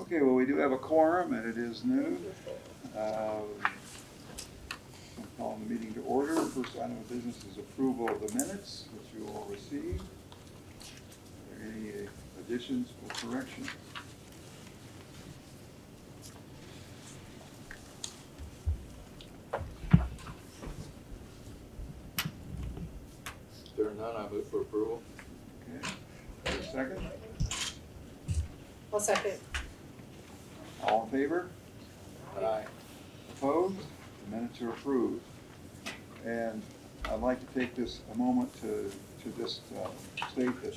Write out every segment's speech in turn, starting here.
Okay, well, we do have a quorum, and it is noon. I'm calling the meeting to order. First item of business is approval of the minutes, which you all received. Are there any additions or corrections? If there are none, I move for approval. Okay, is there a second? I'll second. All in favor? Aye. Opposed? The minutes are approved. And I'd like to take this a moment to just state that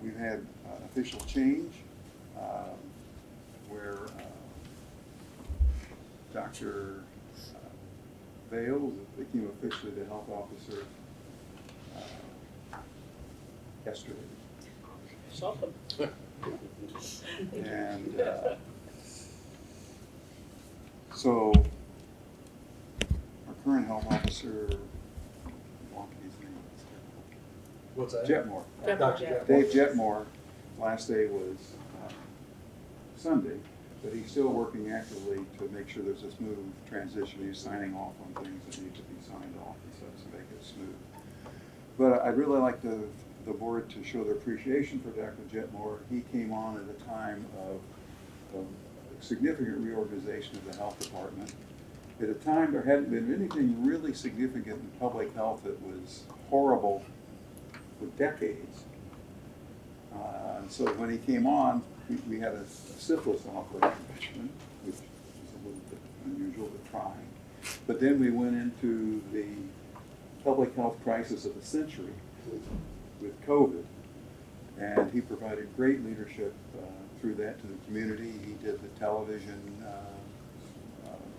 we've had official change where Dr. Bales became officially the health officer yesterday. Welcome. And so our current health officer, his name What's that? Jetmore. Dr. Jetmore. Dave Jetmore, last day was Sunday, but he's still working actively to make sure there's a smooth transition. He's signing off on things that need to be signed off and such to make it smooth. But I'd really like the board to show their appreciation for Dr. Jetmore. He came on at a time of significant reorganization of the health department. At a time there hadn't been anything really significant in public health that was horrible for decades. And so when he came on, we had a syphilis outbreak in Richmond, which was a little bit unusual but trying. But then we went into the public health crisis of the century with COVID, and he provided great leadership through that to the community. He did the television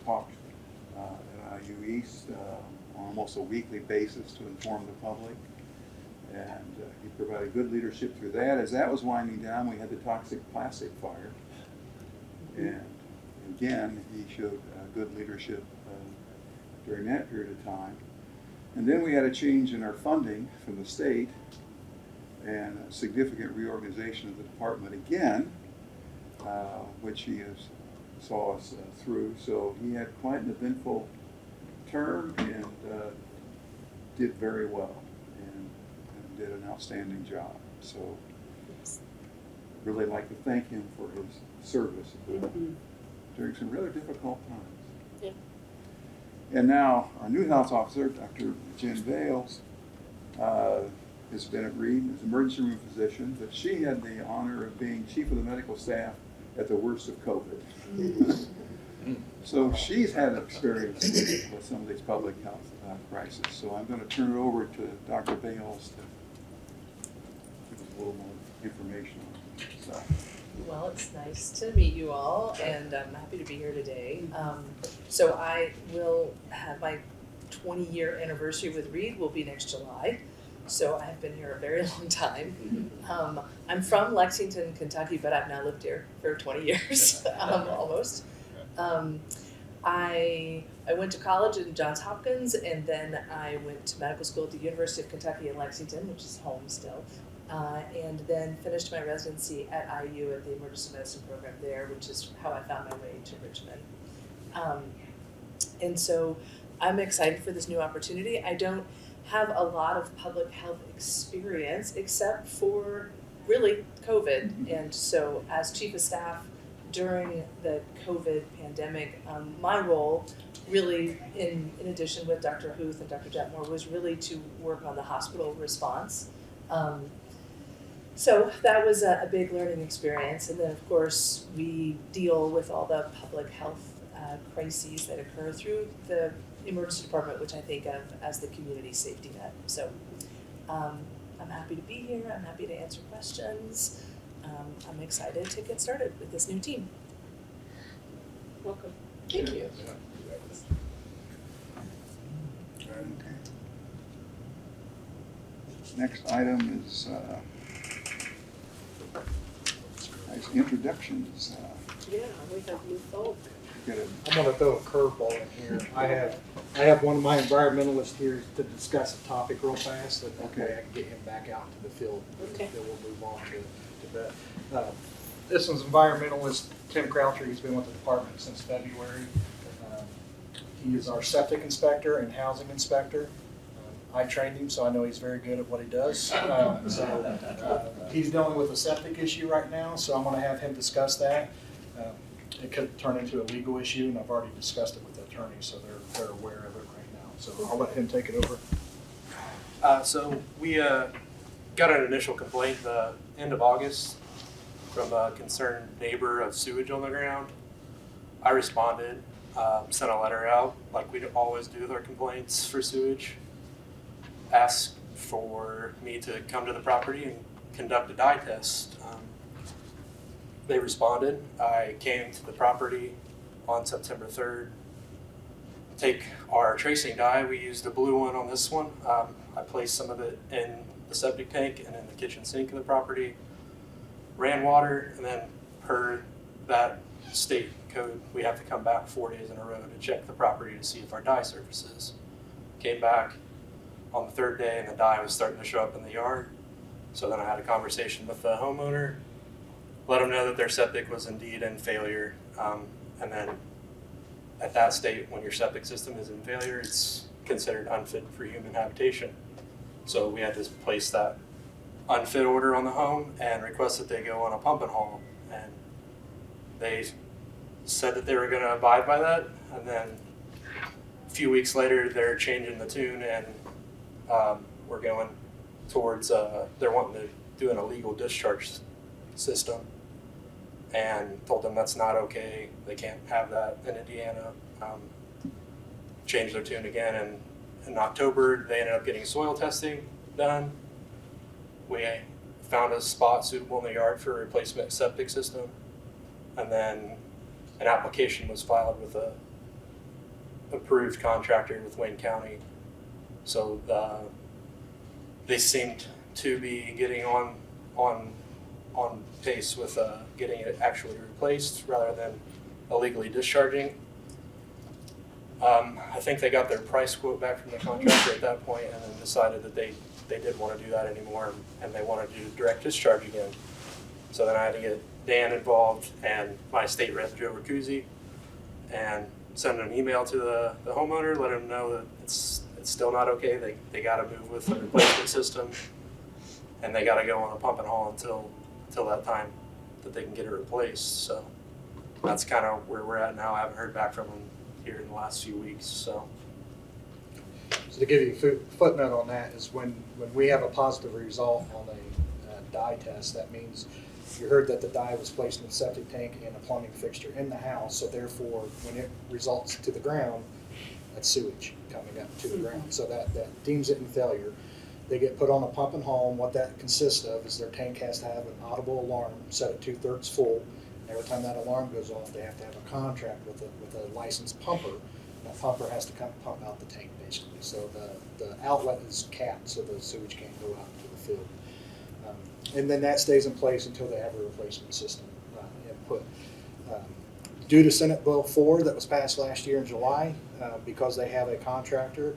talk at IU East on almost a weekly basis to inform the public, and he provided good leadership through that. As that was winding down, we had the toxic plastic fire, and again, he showed good leadership during that period of time. And then we had a change in our funding from the state and a significant reorganization of the department again, which he saw us through. So he had quite an eventful term and did very well and did an outstanding job. So I'd really like to thank him for his service during some rather difficult times. Yeah. And now our new health officer, Dr. Jen Bales, has been at Reed as emergency room physician, but she had the honor of being chief of the medical staff at the worst of COVID. So she's had experience with some of these public health crises. So I'm going to turn it over to Dr. Bales to give us a little more information on it. So. Well, it's nice to meet you all, and I'm happy to be here today. So I will have my 20-year anniversary with Reed will be next July. So I've been here a very long time. I'm from Lexington, Kentucky, but I've now lived here for 20 years, almost. I went to college in Johns Hopkins, and then I went to medical school at the University of Kentucky in Lexington, which is home still. And then finished my residency at IU at the emergency medicine program there, which is how I found my way to Richmond. And so I'm excited for this new opportunity. I don't have a lot of public health experience except for really COVID. And so as chief of staff during the COVID pandemic, my role really, in addition with Dr. Huth and Dr. Jetmore, was really to work on the hospital response. So that was a big learning experience. And then, of course, we deal with all the public health crises that occur through the emergency department, which I think of as the community safety net. So I'm happy to be here. I'm happy to answer questions. I'm excited to get started with this new team. Welcome. Thank you. Okay. Next item is nice introductions. Yeah, we have new folk. get a, I'm gonna throw a curveball in here. I have one of my environmentalists here to discuss a topic real fast, and that way I can get him back out to the field. Okay. Then we'll move on to that. This one's environmentalist Tim Croucher. He's been with the department since February. He is our septic inspector and housing inspector. I trained him, so I know he's very good at what he does. He's dealing with a septic issue right now, so I'm going to have him discuss that. It could turn into a legal issue, and I've already discussed it with the attorney, so they're aware of it right now. So I'll let him take it over. So we got an initial complaint the end of August from a concerned neighbor of sewage on the ground. I responded, sent a letter out like we always do with our complaints for sewage. Asked for me to come to the property and conduct a dye test. They responded. I came to the property on September 3rd. Take our tracing dye. We used a blue one on this one. I placed some of it in the septic tank and in the kitchen sink of the property. Ran water, and then per that state code, we have to come back 4 days in a row to check the property to see if our dye surfaces. Came back on the third day, and the dye was starting to show up in the yard. So then I had a conversation with the homeowner, let them know that their septic was indeed in failure. And then at that state, when your septic system is in failure, it's considered unfit for human habitation. So we had to place that unfit order on the home and request that they go on a pump and haul. And they said that they were going to abide by that. And then a few weeks later, they're changing the tune, and we're going towards, they're wanting to do an illegal discharge system, and told them that's not okay. They can't have that in Indiana. Changed their tune again, and in October, they ended up getting soil testing done. We found a spot suitable in the yard for a replacement septic system, and then an application was filed with a approved contractor with Wayne County. So they seemed to be getting on pace with getting it actually replaced rather than illegally discharging. I think they got their price quote back from the contractor at that point, and then decided that they didn't want to do that anymore, and they wanted to do direct discharge again. So then I had to get Dan involved and my state rep, Joe Ricuzzi, and send an email to the homeowner, let him know that it's still not okay. They got to move with the replacement system, and they got to go on a pump and haul until that time that they can get it replaced. So that's kind of where we're at now. I haven't heard back from them here in the last few weeks. So To give you a footnote on that is when we have a positive result on a dye test, that means you heard that the dye was placed in the septic tank and a plumbing fixture in the house, so therefore when it results to the ground, that's sewage coming up to the ground. So that deems it in failure. They get put on a pump and haul, and what that consists of is their tank has to have an audible alarm set at 2/3 full. Every time that alarm goes off, they have to have a contract with a licensed pumper. That pumper has to come pump out the tank basically. So the outlet is capped so the sewage can't go out into the field. And then that stays in place until they have a replacement system input. Due to Senate Bill 4 that was passed last year in July, because they have a contractor,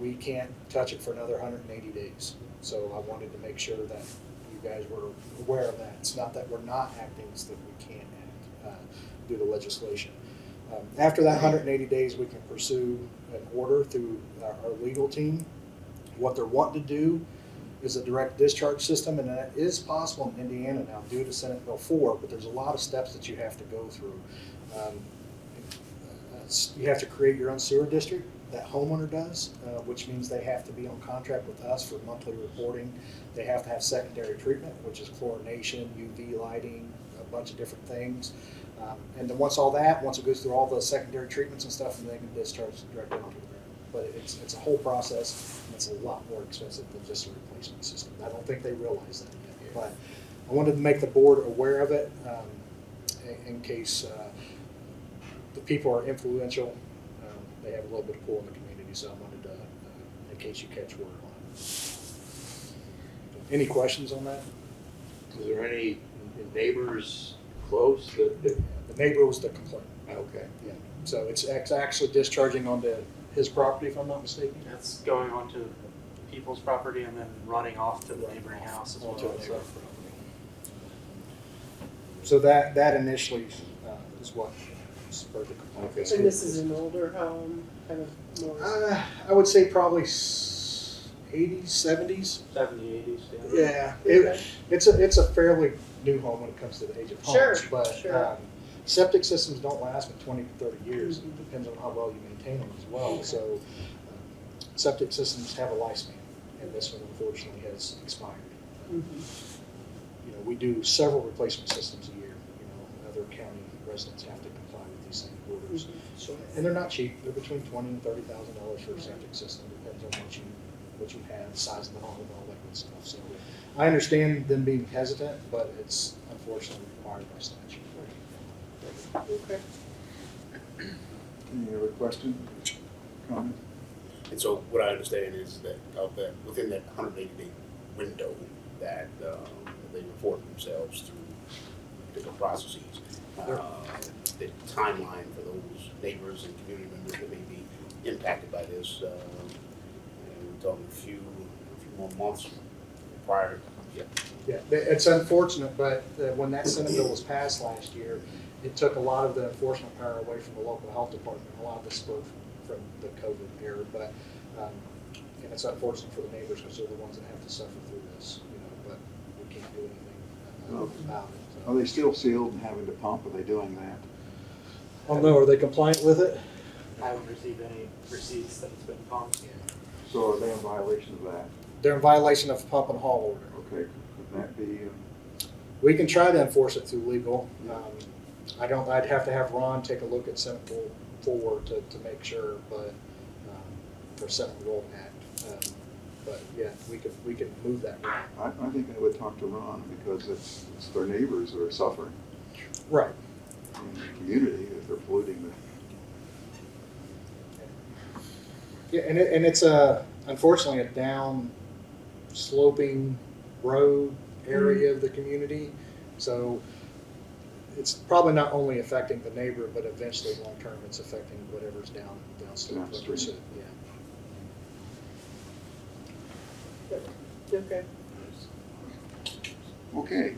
we can't touch it for another 180 days. So I wanted to make sure that you guys were aware of that. It's not that we're not acting, it's that we can't act due to legislation. After that 180 days, we can pursue an order through our legal team. What they're wanting to do is a direct discharge system, and that is possible in Indiana now due to Senate Bill 4, but there's a lot of steps that you have to go through. You have to create your own sewer district. That homeowner does, which means they have to be on contract with us for monthly reporting. They have to have secondary treatment, which is chlorination, UV lighting, a bunch of different things. And then once it goes through all the secondary treatments and stuff, then they can discharge directly onto the ground. But it's a whole process, and it's a lot more expensive than just a replacement system. I don't think they realize that yet. But I wanted to make the board aware of it in case the people are influential. They have a little bit of pull in the community, so I wanted to, in case you catch word on it. Any questions on that? Is there any neighbors close that The neighbor was the complaint. Okay, yeah. So it's actually discharging onto his property, if I'm not mistaken? It's going onto people's property and then running off to the neighboring house as well. Onto a neighbor's property. So that initially is what spurred the complaint. And this is an older home, kind of more. I would say probably 80s, 70s. 70s, 80s, Yeah, Okay. it's a fairly new home when it comes to the age of homes. Sure, But sure. septic systems don't last but 20 to 30 years. Mhm. It depends on how well you maintain them as well. So septic systems have a lifespan, and this one unfortunately has expired. Mhm. You know, we do several replacement systems a year. You know, other county residents have to comply with these same orders. Sure. And they're not cheap. They're between $20,000 and $30,000 for a septic system. Depends on what you have, the size of the home, and all that good stuff. So I understand them being hesitant, but it's unfortunately required by statute. Okay. Any other question, comment? And so what I understand is that within that 180-day window that they report themselves through particular processes, the timeline for those neighbors and community members that may be impacted by this, we're talking a few more months prior. Yeah, it's unfortunate, but when that Senate bill was passed last year, it took a lot of the enforcement power away from the local health department. A lot of the spurred from the COVID era, but and it's unfortunate for the neighbors because they're the ones that have to suffer through this. You know, but we can't do anything about it. Are they still sealed and having to pump? Are they doing that? Oh no, are they compliant with it? I haven't received any receipts that it's been pumped. So are they in violation of that? They're in violation of pump and haul order. Okay, could that be, We can try to enforce it through legal. I'd have to have Ron take a look at Senate Bill 4 to make sure, but for Senate Bill Act. But yeah, we could move that. I think I would talk to Ron because it's their neighbors that are suffering Right. in the community if they're polluting the. Yeah, and it's unfortunately a down sloping road area of the community, so it's probably not only affecting the neighbor, but eventually long term it's affecting whatever's downstream. Downstream. Yeah. Okay. Okay,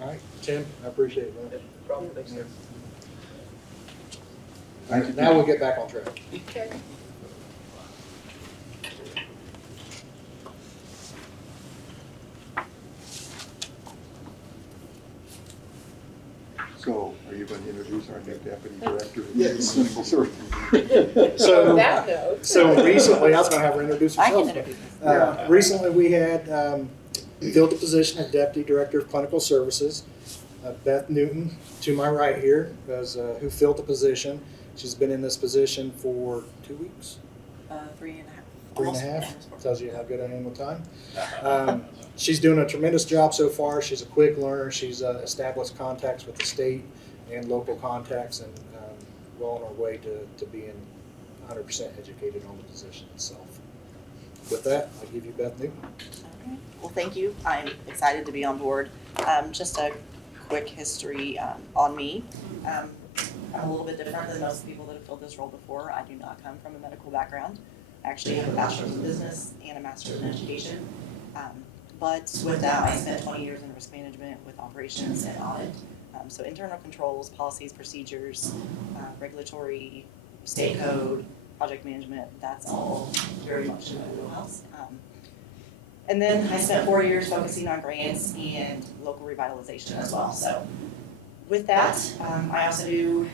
All right, Tim, I appreciate it, man. Problem, thanks, sir. thank you. Now we'll get back on track. Okay. So, are you going to introduce our new deputy director? of Yes. Clinical Services? So- On that note. So recently, I was gonna have her introduce I can herself. introduce Recently, we had filled the position of Deputy Director of Clinical Services. Beth Newton, to my right here, who filled the position. She's been in this position for 2 weeks, 3.5. 3.5. Tells you how good I am with time. She's doing a tremendous job so far. She's a quick learner. She's established contacts with the state and local contacts, and well on our way to being 100% educated on the position itself. With that, I'll give you Beth Newton. Okay. Well, thank you. I'm excited to be on board. Just a quick history on me. I'm a little bit different than most people that have filled this role before. I do not come from a medical background. I actually have a bachelor's in business and a master's in education. But with that, I spent 20 years in risk management with operations and audit. So internal controls, policies, procedures, regulatory, state code, project management, that's all very much in my wheelhouse. And then I spent 4 years focusing on grants and local revitalization as well. So with that, I also do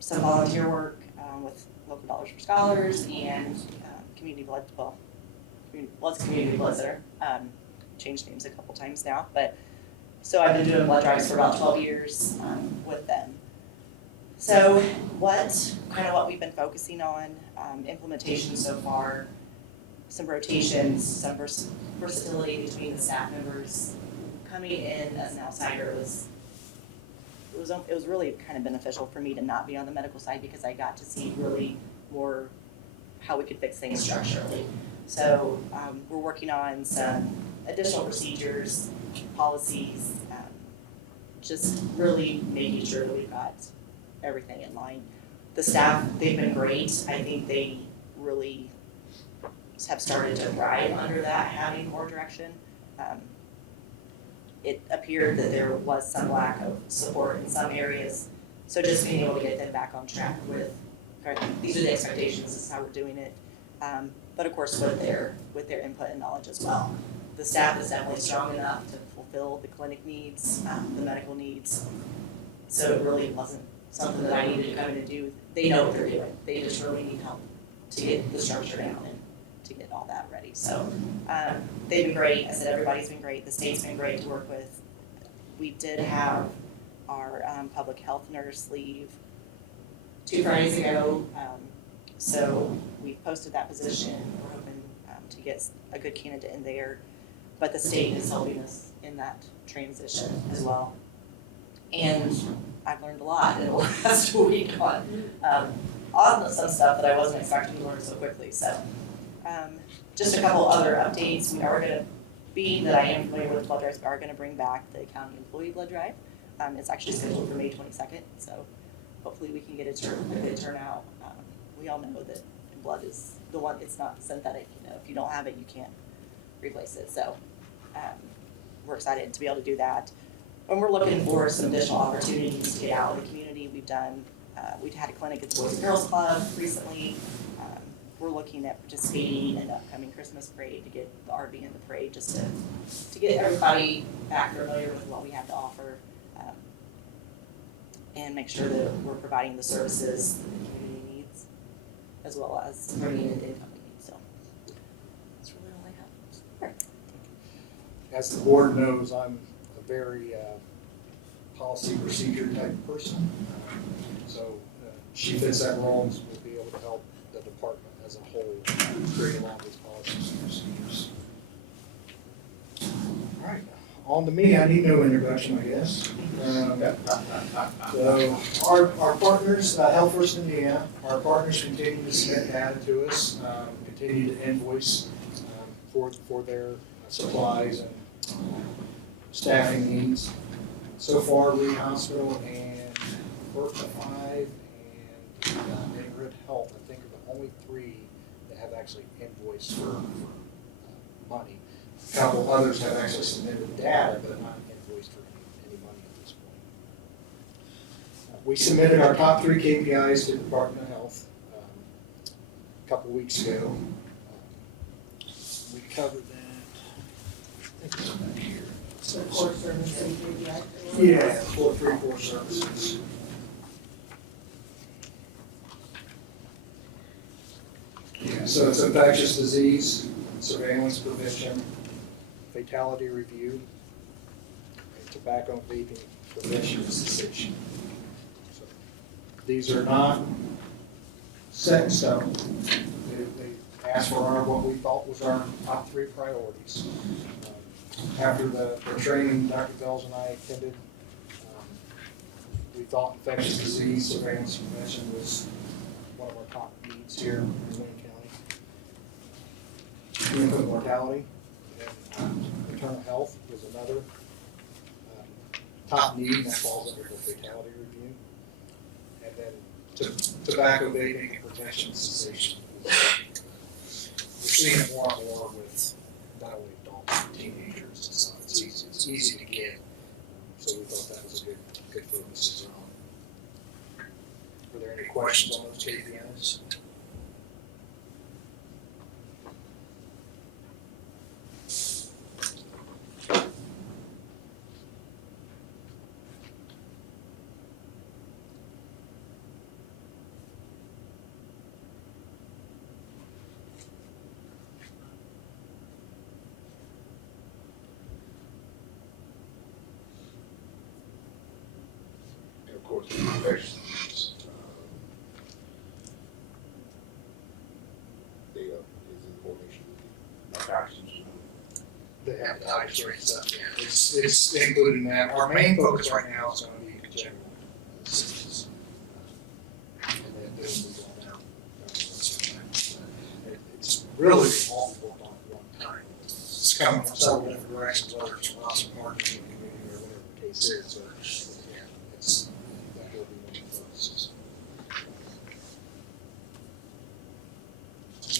some volunteer work with Local Dollars for Scholars and Community Blood, it's Community Blood Center. Changed names a couple times now, but so I've been doing blood drives for about 12 years with them. So what we've been focusing on, implementation so far, some rotations, some versatility between the staff members. Coming in as an outsider it was really kind of beneficial for me to not be on the medical side because I got to see really more how we could fix things structurally. So we're working on some additional procedures, policies, just really making sure that we've got everything in line. The staff, they've been great. I think they really have started to thrive under that, having more direction. It appeared that there was some lack of support in some areas. So just being able to get them back on track with, these are the expectations, this is how we're doing it. But of course with their input and knowledge as well. The staff is definitely strong enough to fulfill the clinic needs, the medical needs. So it really wasn't something that I needed to come in and do. They know what they're doing. They just really need help to get the structure down and to get all that ready. So they've been great. I said everybody's been great. The state's been great to work with. We did have our public health nurse leave 2 Fridays ago. So we posted that position. We're hoping to get a good candidate in there. But the state is helping us in that transition as well. And I've learned a lot in the last week on some stuff that I wasn't expecting to learn so quickly. So just a couple other updates. We are going to, being that I am familiar with blood drives, we are going to bring back the county employee blood drive. It's actually scheduled for May 22nd, so hopefully we can get a good turnout. We all know that blood is the one, it's not synthetic. You know, if you don't have it, you can't replace it. So we're excited to be able to do that. And we're looking for some additional opportunities to get out in the community. We've had a clinic at the Boys and Girls Club recently. We're looking at participating in an upcoming Christmas parade to get the RV in the parade, just to get everybody back familiar with what we have to offer, and make sure that we're providing the services that the community needs, as well as bringing in income needs. So that's really all I have. As the board knows, I'm a very policy procedure type person. So she fits that role and will be able to help the department as a whole create a lot of these policies and procedures. All right, on to me. I need no introduction, I guess. So our partners, Health First Indiana, our partners continue to submit data to us, continue to invoice for their supplies and staffing needs. So far, Lee Hospital and Berkeley 5 and Neighborhood Health, I think, are the only 3 that have actually invoiced for money. A couple others have actually submitted data, but not invoiced for any money at this point. We submitted our top 3 KPIs to the Department of Health a couple weeks ago. We covered that. I think it's back here. So core service and KPI. Yeah, 434 services. Yeah, so it's infectious disease, surveillance prevention, fatality review, and tobacco and vaping prevention and cessation. So these are not set in stone. They asked for what we thought was our top 3 priorities. After the training Dr. Bells and I attended, we thought infectious disease surveillance prevention was one of our top needs here in Wayne County. Infant mortality and maternal health was another top need, and that falls under the fatality review. And then tobacco, vaping, and prevention cessation. We're seeing it more and more with not only adults but teenagers and stuff. It's easy to get, so we thought that was a good focus as well. Were there any questions on those KPIs? And of course, the infectious disease data is in coordination with the doctors. They have the highest rate stuff. It's included in that. Our main focus right now is going to be congenital diseases. And then those will go down. It's really all worked on at one time. It's coming from several different directions, whether it's lots of partners in the community or whatever the case is. So, yeah, that will be one of the focuses.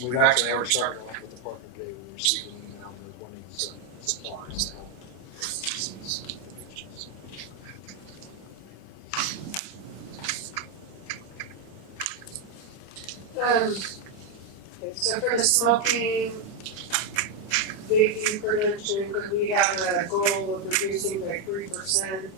And we've actually already started off with the partner today. We received an email with wanting some supplies to help with these conditions. Okay, so for the smoking, vaping prevention, because we have a goal of reducing by 3%.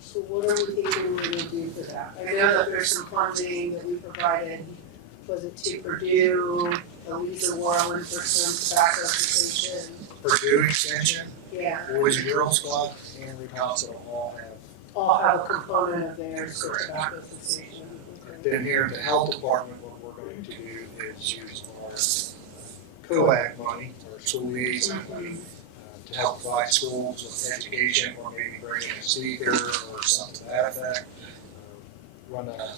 So what are we thinking we're gonna do for that? I know that there's some funding that we provided, was it to Purdue, Eliza Warren for some tobacco cessation? Purdue Extension, Yeah, Boys and Girls Club, and Reed Hospital all have all have a component of theirs for tobacco cessation. Then here at the health department, what we're going to do is use our COAC money, our school liaison money, to help provide schools with education, or maybe bring in a speaker or something to that effect. Run a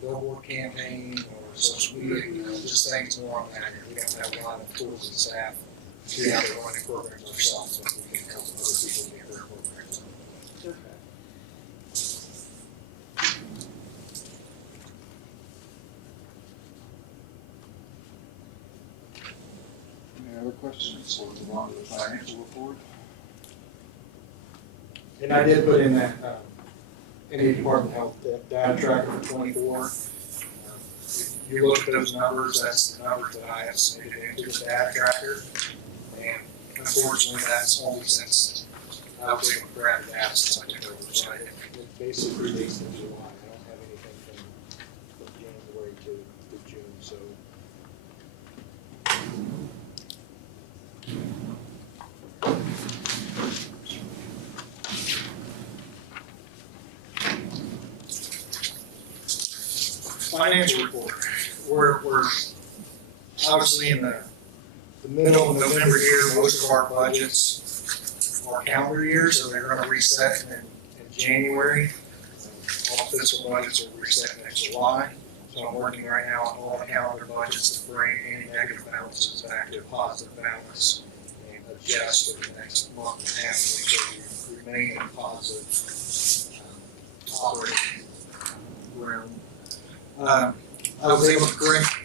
billboard campaign or social media, just things more on that. We don't have a lot of tools and staff to be out there running programs ourselves, but we can help other people get their programs. Okay. Any other questions? We'll move on to the financial report. And I did put in that, any department health data tracker for 24. If you look at those numbers, that's the numbers that I have submitted into the data tracker. And unfortunately, that's only since I was able to grab the data since I took over. So it basically predates the July. I don't have anything from January to June, so. Financial report. We're obviously in the middle of November here. Most of our budgets are calendar years, so they're going to reset in January. All fiscal budgets are reset next July. So I'm working right now on all the calendar budgets to bring any negative balances back to a positive balance and adjust for the next month and a half to make sure we remain in a positive operating realm. I was able to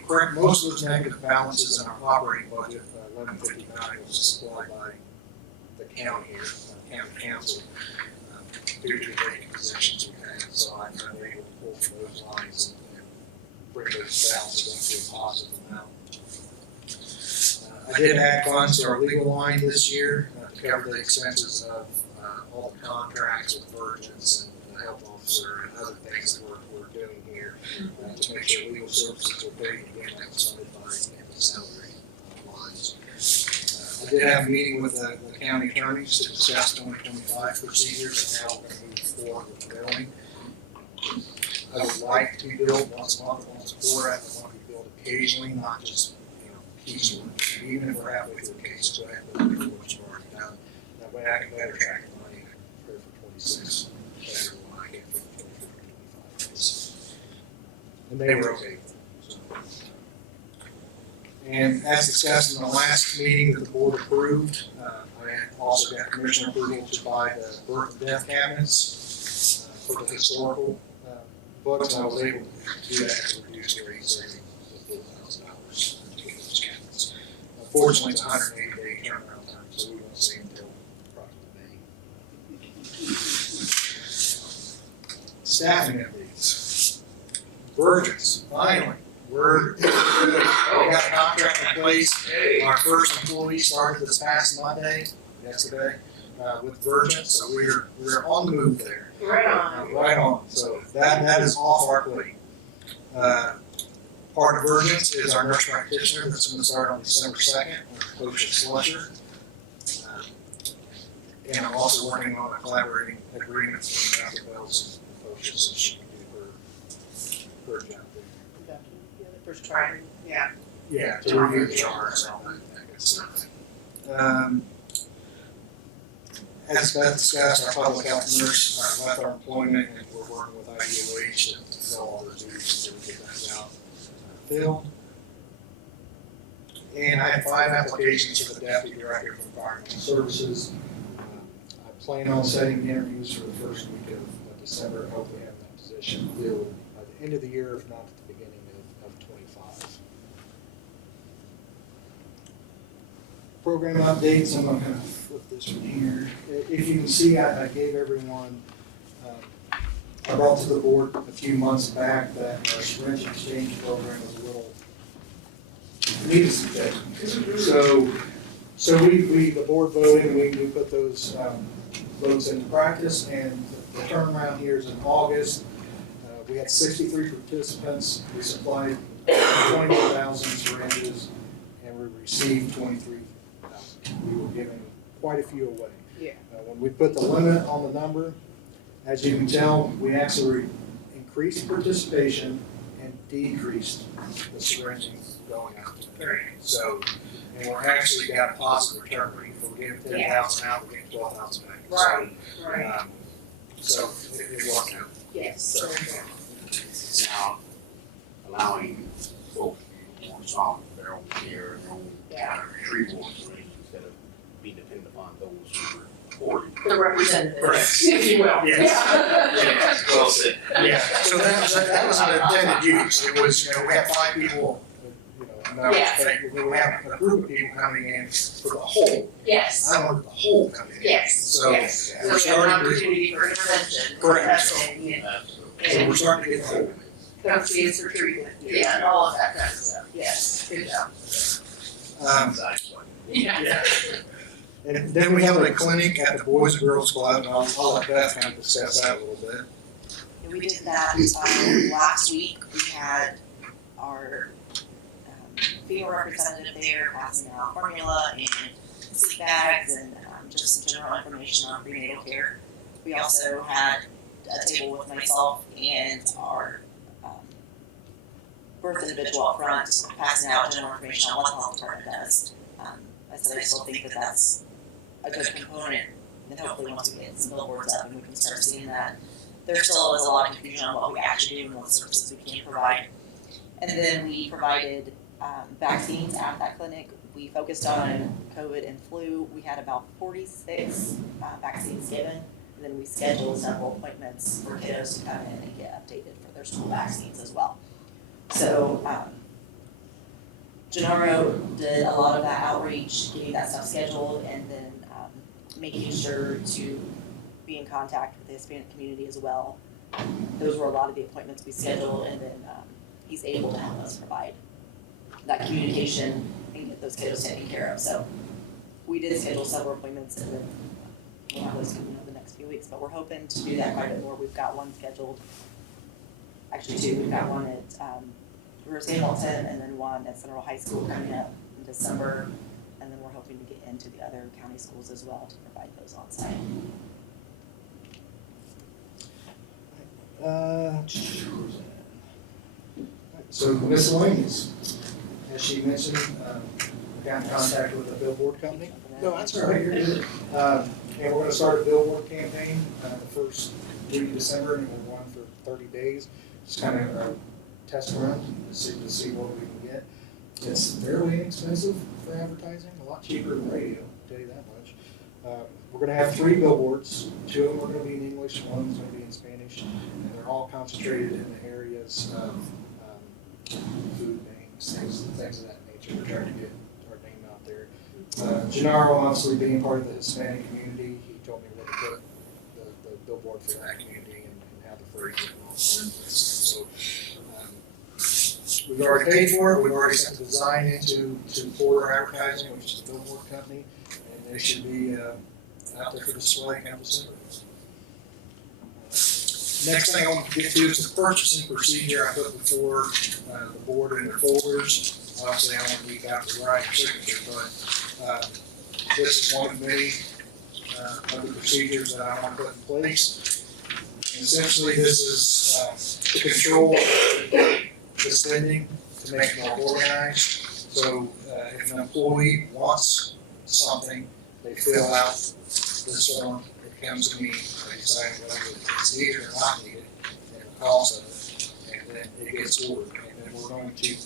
correct most of those negative balances in our operating budget. 1159 was supplied by the county here, county council, due to the vacant positions we had. So I'm able to pull from those lines and bring those balances up to a positive amount. I did add funds to our legal line this year to cover the expenses of all the contracts with Virgins and the health officer and other things that we're doing here to make sure legal services are paid. Again, that was funded by the salary lines. I did have a meeting with the county attorneys to discuss 2025 procedures and how we're going to move forward with billing. I would like to build once a month, once a quarter. I want to be billed occasionally, not just piecemeal. Even if we're halfway through the case, go ahead and look at what you've already done. That way I can better track the money for 26 better than I can for 24 to 25. And they were okay with it. So. And as discussed in the last meeting that the board approved, I also got commissioner approval to buy the birth and death cabinets for the historical books. I was able to do that to reduce the rate saving of $4,000 to get those cabinets. Unfortunately, it's a 180-day turnaround time, so we won't see them until approximately May. Staffing updates. Virgins, finally. We're good. We got a contract in place. Our first employee started this past Monday, yesterday, with Virgin. So we're on the move there. Right on. Right on. So that is off our plate. Part of Virgins is our nurse practitioner that's going to start on December 2nd with Coach Slusher. And I'm also working on a collaborating agreement between Dr. Bells and Coach so she can do her job there. First try. Yeah. Yeah, to review the charts and all that good stuff. As Beth discussed, our public health nurse left our employment and we're working with IDOH to fill all those duties until we get that out filled. And I had 5 applications for the Deputy Director of Environmental Services. I plan on setting interviews for the first week of December, hopefully having that should be filled by the end of the year, if not at the beginning of 25. Program updates, I'm gonna kind of flip this one here. If you can see, I gave everyone, I brought to the board a few months back that our syringe exchange program was a little, needed some fixing. So the board voted, and we put those votes into practice, and the turnaround here is in August. We had 63 participants, we supplied 21,000 syringes, and we received 23,000. We were giving quite a few away. Yeah. When we put the limit on the number, as you can tell, we actually increased participation and decreased the syringing going out to the training. So, and we're actually got a positive return rate. If we're getting 10,000 out, we're getting 12,000 back. Right, right. So it worked out. Yes. So it's now allowing folks to be more responsible for their own care and their own kind of retrieval operations instead of being dependent upon those who are hoarding. The representatives, Correct. if you will. Yes. Well said. Yeah, so that was an intended use. It was, we had 5 people, no, Yes. we have a group of people coming in for the whole. Yes. I wanted the whole coming in. Yes. So, Yes. we're So we have an starting to, opportunity for intervention. Correct. Testing, so we're starting to get the whole. Conscious for treatment, yeah, and all of that kind of stuff, yes, good job. Yeah. And then we held a clinic at the Boys and Girls Club, and I'll let Beth kind of discuss that a little bit. And we did that last week. We had our female representative there passing out formula and sleep bags and just some general information on prenatal care. We also had a table with myself and our birth individual up front passing out general information on what the health department does. I said I still think that that's a good component, and then hopefully once we get some billboards up and we can start seeing that, there still is a lot of confusion on what we actually do and what services we can provide. And then we provided vaccines at that clinic. We focused on COVID and flu. We had about 46 vaccines given, and then we scheduled several appointments for kiddos to come in and get updated for their school vaccines as well. So Gennaro did a lot of that outreach, getting that stuff scheduled, and then making sure to be in contact with the Hispanic community as well. Those were a lot of the appointments we scheduled, and then he's able to help us provide that communication and get those kiddos taken care of. So we did schedule several appointments, and then we'll have those coming up the next few weeks, but we're hoping to do that quite a bit more. We've got one scheduled, actually 2. We've got one at Rivers Hamilton and then one at Central High School coming up in December, and then we're hoping to get into the other county schools as well to provide those on site. So miscellaneous, as she mentioned, we got in contact with a billboard company. No, that's all right, you're good. And we're gonna start a billboard campaign, the first week of December, and we'll run for 30 days. Just kind of a test run to see what we can get. It's fairly inexpensive for advertising, a lot cheaper than radio, I'll tell you that much. We're gonna have 3 billboards. 2 of them are gonna be in English, one's gonna be in Spanish, and they're all concentrated in the areas of food banks, things of that nature. We're trying to get our name out there. Gennaro, obviously being part of the Hispanic community, he told me where to put the billboard for that community and how to phrase it and all sorts of stuff. So we've already paid for it. We've already sent the design into Porter Advertising, which is a billboard company, and they should be out there for display come December. Next thing I want to get to is the purchasing procedure I put before the board in the folders. Obviously, I want to leave out the right signature, but this is one of many other procedures that I want to put in place. And essentially, this is to control the spending, to make it more organized. So if an employee wants something, they fill out this form. It comes to me, I decide whether it's needed or not needed, and the cost of it, and then it gets ordered. And then we're going to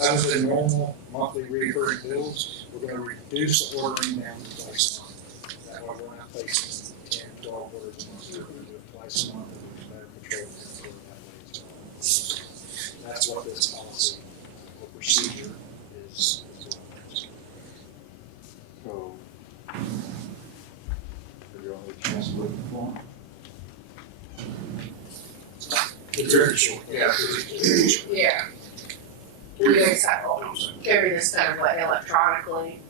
other than normal monthly recurring bills, we're going to reduce the ordering down to twice a month. That way we're not placing 10, 12 orders a month, we're going to do it twice a month, and we can better It's very short. Yeah. Yeah. We guys have, carry this kind of like electronically,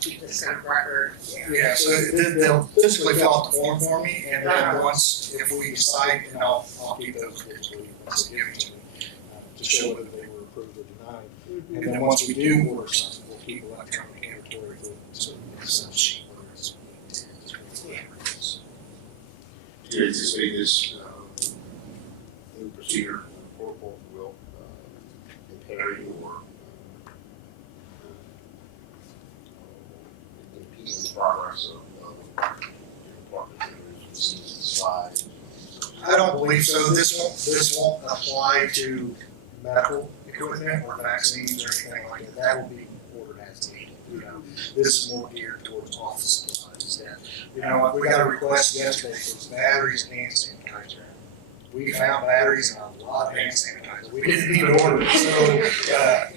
keep this kind of record, yeah. Yeah, so they'll physically fill out the form for me, and then once, if we decide, and I'll keep those digitally once they give it to me, to show whether they were approved or denied. And then once we do order something, we'll keep electronic inventory for it, so it's a sheet where it's. Do you anticipate this new procedure, protocol, will impair you or impede the progress of your department, slides? I don't believe so. This won't apply to medical equipment or vaccines or anything like that. That will be ordered as needed. You know, this is more geared towards office supplies. And, you know, we got a request yesterday for batteries and hand sanitizer. We found batteries and a lot of hand sanitizer. We didn't need to order it, so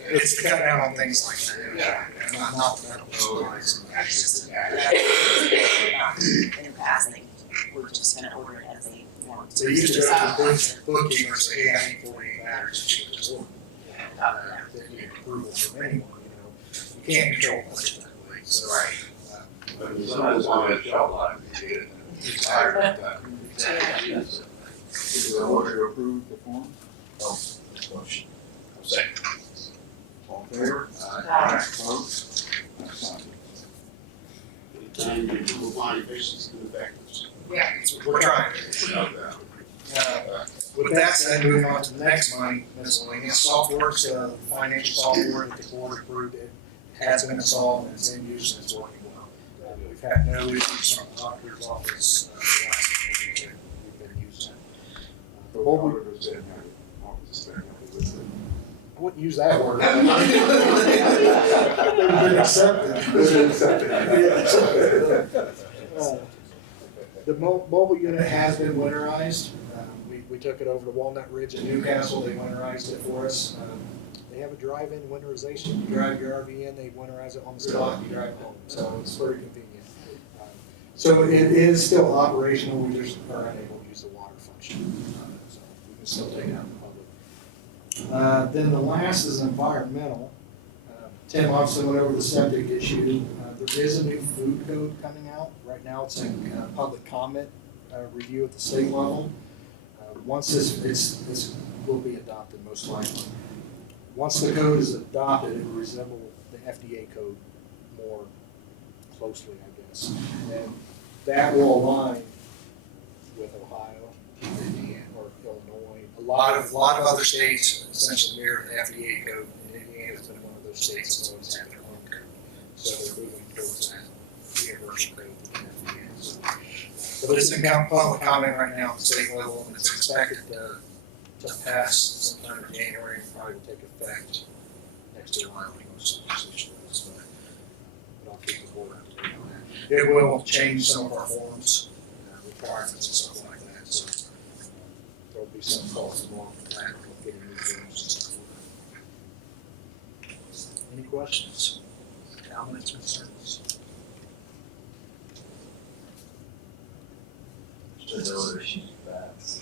it's to cut down on things like that. Yeah. Not medical supplies. In the past, they were just gonna order it as they wanted. So you used to go to the bookkeeper and say, hey, I need 48 batteries, and she would just order. That you get approval from anyone, you know. You can't control much that way, so. But sometimes on a shelf life, you get it. It's hard at that. Is there a motion to approve the form? Motion. Second. All in favor? Aye. Opposed? That's signed. Anytime you improve upon your patients, do factors. Yeah. We're trying. Okay. With that said, moving on to the next money, miscellaneous software, so financial software that the board approved, it has been installed and it's in use and it's working well. We've had no issues from the auditor's office, the last couple of years we've been using it. But What we- auditors didn't have it. Office staff with it. I wouldn't use that word. The mobile unit has been winterized. We took it over to Walnut Ridge in Newcastle, they winterized it for us. They have a drive-in winterization, you drive your RV in, they winterize it on the spot, you drive home, so it's very convenient. So it is still operational, we just are unable to use the water function, so we can still take it out in public. Then the last is environmental. Tim obviously went over the septic issue. There is a new food code coming out. Right now it's in public comment review at the state level. Once this will be adopted most likely. Once the code is adopted, it will resemble the FDA code more closely, I guess. And that will align with Ohio, Indiana, or Illinois. A lot of other states essentially mirror the FDA code, and Indiana has been one of those states that's always had their own code. So they're moving towards that universal code with the FDA. But it's in public comment right now at the state level, and it's expected to pass sometime in January, and probably will take effect next July, when most of these issues. But I'll keep the board up to date on that. It will change some of our forms, requirements and stuff like that, so there'll be some costs involved with that, with getting new forms and stuff. Any questions, comments, concerns? There's other issues with bats.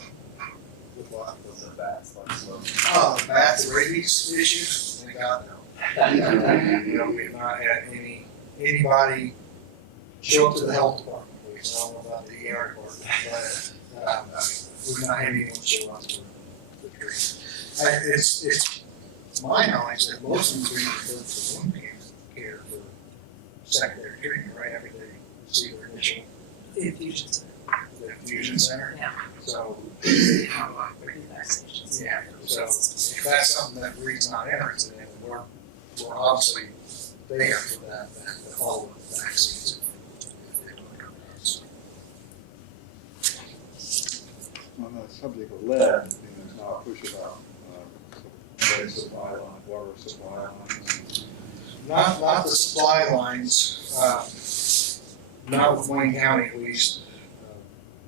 With what? With the bats, like so. Oh, the bats, rabies issues? Thank God, no. You know, we've not had anybody show up to the health department. We don't know about the ER department, but we've not had anyone show up to the treatment. It's my knowledge that most of them are referred for wound care for secondary treatment right after they receive their initial The infusion center. the infusion center. Yeah. So, Vaccinations. yeah, so if that's something that Reed's not interested in, we're obviously there for that, the follow-up vaccines. On the subject of lead, there's now a push about lead supply line, water supply lines. Not the supply lines, not with Wayne County at least.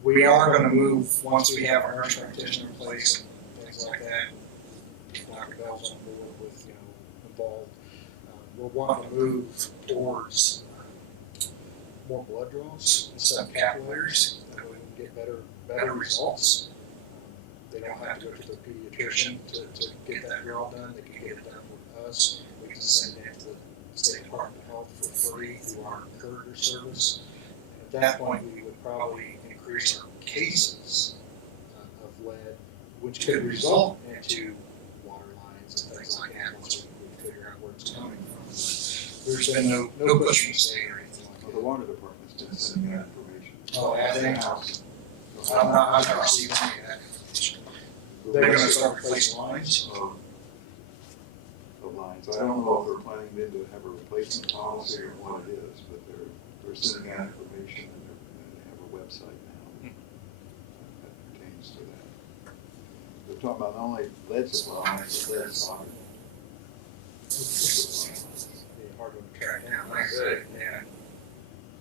We are gonna move, once we have our nurse practitioner in place and things like that. Dr. Bell's on board with, involved. We're wanting to move towards more blood draws instead of capillaries, that way we can get better results. They don't have have to go to the pediatrician to get that draw done. They can get it done with us. We can send it to the State Department of Health for free through our courier service. At that point, we would probably increase our cases of lead, which could result into water lines and things like that once we figure out where it's coming from. There's been no push from the state or anything like Well, that. the water department's been sending that information. Oh, have they? I've not received any of that information. They're gonna start replacing lines. Of lines. I don't know if they're planning then to have a replacement policy or what it is, but they're sending out information and they have a website now that pertains to that. They're talking about not only lead supplies, but lead solder. Be hard to track down, like I said, yeah.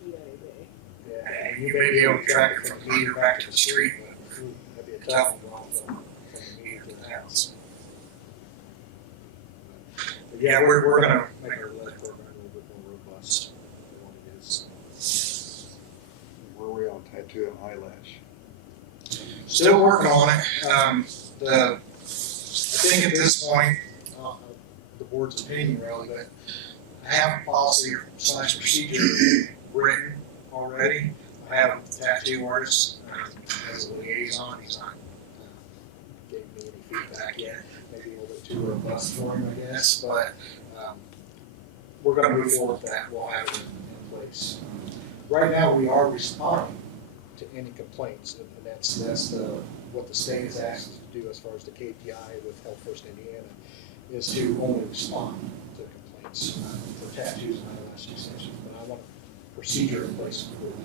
Yeah, Yeah, and you may be able to track it from the meter back to the street, but that'd be a tough one from the meter to the house. But yeah, we're gonna make our lead program a little bit more robust than what it is. Where are we on tattoo and eyelash? Still working on it. I think at this point, the board's opinion really, but I have a policy / procedure written already. I have a tattoo artist as a liaison. He's not giving me any feedback yet. Maybe a little bit too robust for him, I guess. But we're going to move forward with that. We'll have it in place. Right now, we are responding to any complaints, and that's what the state has asked us to do as far as the KPI with Health First Indiana, is to only respond to complaints for tattoos and eyelash extensions. But I want a procedure in place for that.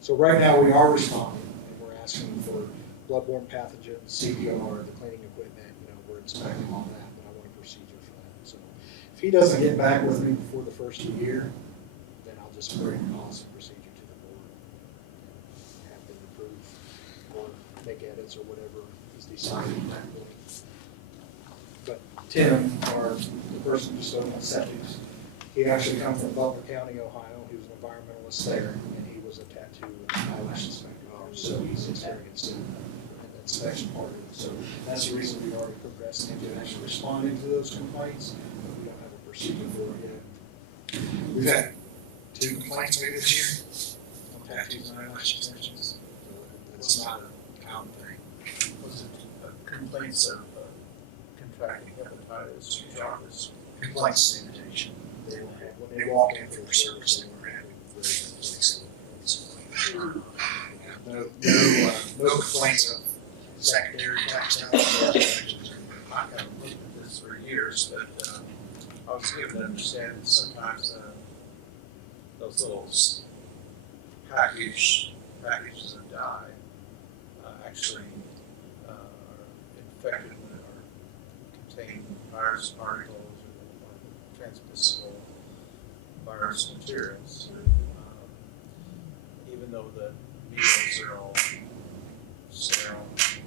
So right now we are responding, and we're asking for bloodborne pathogens, CPR, the cleaning equipment. We're inspecting all that, but I want a procedure for that. So if he doesn't get back with me before the first of the year, then I'll just bring a policy procedure to the board, have them approve or make edits or whatever is decided at that point. But Tim, the person who started my septics, he actually comes from Butler County, Ohio. He was an environmentalist there, and he was a tattoo and eyelash inspector. So he's experienced in the inspection part of it. So that's the reason we've already progressed into actually responding to those complaints, but we don't have a procedure for it yet. We've had 2 complaints maybe this year on tattoos and eyelash extensions. So that's not a common thing. Was it complaints of contracting hepatitis, jaundice? Complaint sanitation. When they walk in for service, they were having very good place. No complaints of secondary type stuff. I haven't looked at this for years, but I was given to understand that sometimes those little packages of dye actually are infected or contain virus particles or transmissible virus materials. Even though the needles are all sterile, clean.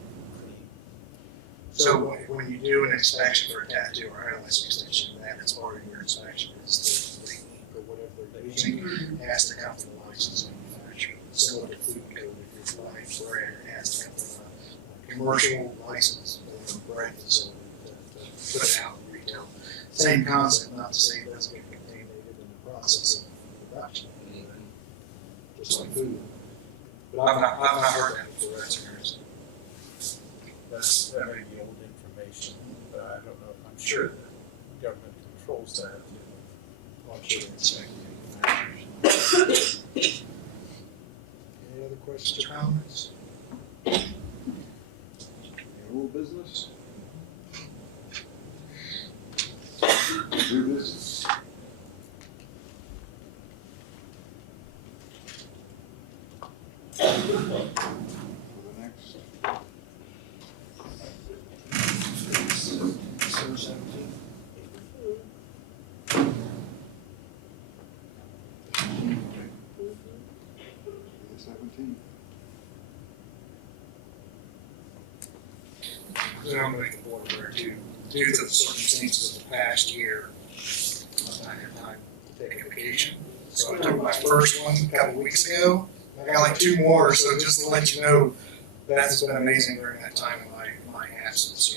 So when you do an inspection for a tattoo or eyelash extension, that is part of your inspection, is the ink or whatever they're using has to come from the licensed manufacturer. Similar to food code, if you're buying bread, it has to come from a commercial license bread facility to put it out in retail. Same concept, not to say it doesn't get contaminated in the process of production, just like food. But I've not heard that before. That's interesting. That may be old information, but I don't know. I'm sure that government controls that. I'm sure they're inspecting manufacturers. Any other questions or comments? Any old business? New business? For the next. December 17th. The 17th. Then I'm gonna make the board aware too, due to the circumstances of the past year, I've not had time to take a vacation. So I took my first one a couple weeks ago. I got like 2 more, so just to let you know, Beth has been amazing during that time in my absence.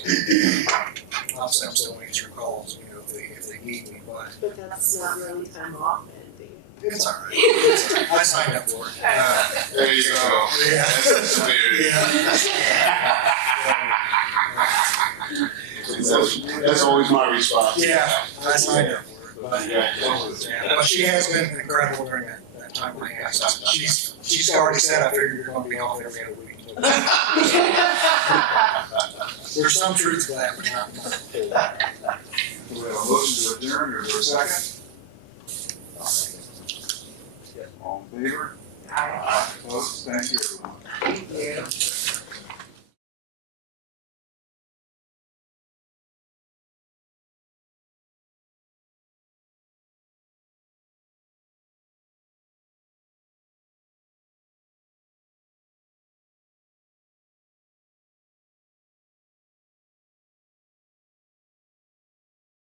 Obviously, I'm still answering calls, if they need me, but But that's not really time off, Andy. it's all right. It's all right. I signed up for it. There you go. Yeah. That's the spirit. That's always my response. Yeah, I signed up for it, but, Congratulations. but she has been incredible during that time and a half. So she's already said, I figured you're gonna be off every other week. There's some truth to that, but not much. We have a motion to adjourn, or is there a second? All in favor? Opposed? Thank you, everyone. Thank you.